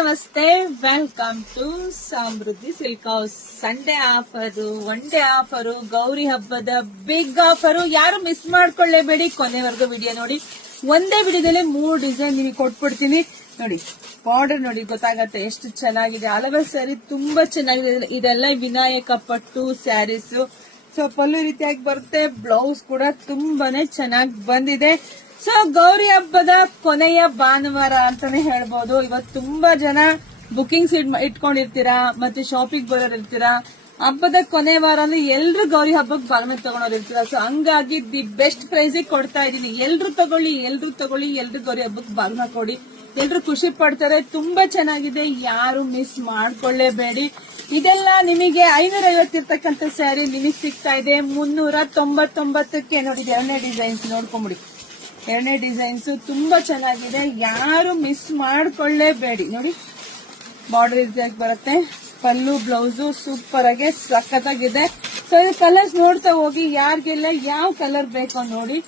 ನಮಸ್ತೆ, welcome to Samriddhi silk house. Sunday offer, one day offer, Gauri ಹಬ್ಬದ big offer. ಯಾರು miss ಮಾಡ್ಕೊಳ್ಳೇಬೇಡಿ, ಕೊನೆವರೆಗೂ ವಿಡಿಯೋ ನೋಡಿ. ಒಂದೇ ವಿಡಿಯೋದಲ್ಲಿ 3 ಡಿಸೈನ್ ನಿಮಗೆ ಕೊಟ್ಬಿಡ್ತೀನಿ. ನೋಡಿ ಬಾರ್ಡರ್ ನೋಡಿ, ಗೊತ್ತಾಗತ್ತೆ ಎಷ್ಟು ಚೆನ್ನಾಗಿದೆ. ಹಲವಾರು ಸ್ಯಾರಿ ತುಂಬಾ ಚೆನ್ನಾಗಿದೆ. ಇದೆಲ್ಲ ವಿನಾಯಕ ಪಟ್ಟು ಸ್ಯಾರೀಸ್. ಸೊ ಪಲ್ಲು ರೀತಿಯಾಗಿ ಬರುತ್ತೆ. ಬ್ಲೌಸ್ ಕೂಡ ತುಂಬಾನೇ ಚೆನ್ನಾಗಿ ಬಂದಿದೆ. ಸೊ ಗೌರಿ ಹಬ್ಬದ ಕೊನೆಯ ಭಾನುವಾರ ಅಂತಾನೆ ಹೇಳ್ಬೋದು. ಇವತ್ತು ತುಂಬಾ ಜನ ಬುಕಿಂಗ್ಸ್ ಇಟ್ಕೊಂಡಿರ್ತೀರಾ, ಮತ್ತೆ ಶಾಪಿಂಗ್ ಬರೋರಿರ್ತೀರಾ. ಹಬ್ಬದ ಕೊನೆ ವಾರ ಅಂದ್ರೆ ಎಲ್ರು ಗೌರಿ ಹಬ್ಬಕ್ಕೆ ಭಾಗನ ತಗೊಂಡಿರ್ತೀರಾ. ಸೊ ಹಂಗಾಗಿ ದಿ ಬೆಸ್ಟ್ ಪ್ರೈಸ್ ಕೊಡ್ತಾ ಇದೀನಿ. ಎಲ್ರು ತಗೊಳ್ಳಿ, ಎಲ್ರು ಗೌರಿ ಹಬ್ಬಕ್ಕೆ ಭಾಗನ ಕೊಡಿ. ಎಲ್ರು ಖುಷಿ ಪಡ್ತಾರೆ. ತುಂಬಾ ಚೆನ್ನಾಗಿದೆ, ಯಾರು ಮಿಸ್ ಮಾಡ್ಕೊಳ್ಳೇಬೇಡಿ. ಇದೆಲ್ಲ ನಿಮಗೆ 550 ಇರ್ತಕ್ಕಂಥ ಸ್ಯಾರಿ ನಿಮಗೆ ಸಿಗ್ತಾ ಇದೆ 399ಕ್ಕೆ. ನೋಡಿ, ಎರಡನೇ ಡಿಸೈನ್ಸ್ ನೋಡ್ಕೊಂಬಿಡಿ. ಎರಡನೇ ಡಿಸೈನ್ಸ್ ತುಂಬಾ ಚೆನ್ನಾಗಿದೆ, ಯಾರು ಮಿಸ್ ಮಾಡ್ಕೊಳ್ಳೇಬೇಡಿ. ನೋಡಿ ಬಾರ್ಡರ್ ರೀತಿಯಾಗಿ ಬರುತ್ತೆ. ಪಲ್ಲು ಬ್ಲೌಸು ಸೂಪರ್ ಆಗಿ ಸಖತ್ತಾಗಿದೆ. ಸೊ ಇದು ಕಲರ್ಸ್ ನೋಡ್ತಾ ಹೋಗಿ, ಯಾರಿಗೆಲ್ಲ ಯಾವ ಕಲರ್ ಬೇಕೋ ನೋಡಿ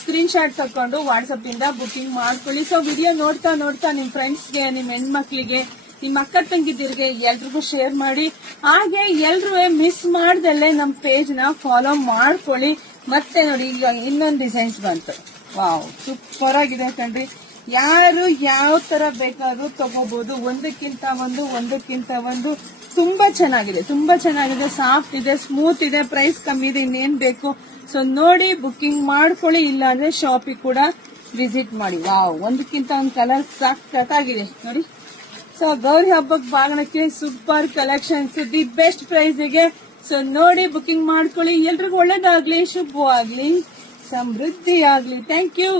ಸ್ಕ್ರೀನ್ ಶಾಟ್ ತಕೊಂಡು ವಾಟ್ಸ್ಆಪ್ ಇಂದ ಬುಕಿಂಗ್ ಮಾಡ್ಕೊಳ್ಳಿ. ಸೊ ವಿಡಿಯೋ ನೋಡ್ತಾ ನಿಮ್ ಫ್ರೆಂಡ್ಸ್ಗೆ, ನಿಮ್ ಹೆಣ್ಮಕ್ಳಿಗೆ, ನಿಮ್ ಅಕ್ಕ ತಂಗಿದಿರಿಗೆ ಎಲ್ರಿಗೂ ಶೇರ್ ಮಾಡಿ. ಹಾಗೆ ಎಲ್ರೂ ಮಿಸ್ ಮಾಡ್ದಲ್ಲೇ ನಮ್ ಪೇಜ್ ನ ಫಾಲೋ ಮಾಡ್ಕೊಳ್ಳಿ. ಮತ್ತೆ ನೋಡಿ, ಈಗ ಇನ್ನೊಂದು ಡಿಸೈನ್ಸ್ ಬಂತು. ವಾವ್, ಸೂಪರ್ ಆಗಿದೆ ಕಣ್ರಿ. ಯಾರು ಯಾವ ತರ ಬೇಕಾದ್ರೂ ತಗೋಬಹುದು. ಒಂದಕ್ಕಿಂತ ಒಂದು ತುಂಬಾ ಚೆನ್ನಾಗಿದೆ. ಸಾಫ್ಟ್ ಇದೆ, ಸ್ಮೂತ್ ಇದೆ, ಪ್ರೈಸ್ ಕಮ್ಮಿ ಇದೆ, ಇನ್ನೇನ್ ಬೇಕು. ಸೊ ನೋಡಿ ಬುಕಿಂಗ್ ಮಾಡ್ಕೊಳ್ಳಿ. ಇಲ್ಲ ಅಂದ್ರೆ ಶಾಪಿಗೆ ಕೂಡ ವಿಸಿಟ್ ಮಾಡಿ. ವಾವ್, ಒಂದಕ್ಕಿಂತ ಒಂದು ಕಲರ್ ಸಖತ್ತಾಗಿದೆ ನೋಡಿ. ಸೊ ಗೌರಿ ಹಬ್ಬಕ್ಕೆ ಬಾಗಣಕ್ಕೆ ಸೂಪರ್ ಕಲೆಕ್ಷನ್ಸ್, ದಿ ಬೆಸ್ಟ್ ಪ್ರೈಸ್ಗೆ. ಸೊ ನೋಡಿ ಬುಕಿಂಗ್ ಮಾಡ್ಕೊಳ್ಳಿ. ಎಲ್ರಿಗೂ ಒಳ್ಳೇದಾಗ್ಲಿ, ಶುಭವಾಗ್ಲಿ, ಸಮೃದ್ಧಿ ಆಗ್ಲಿ. Thank you.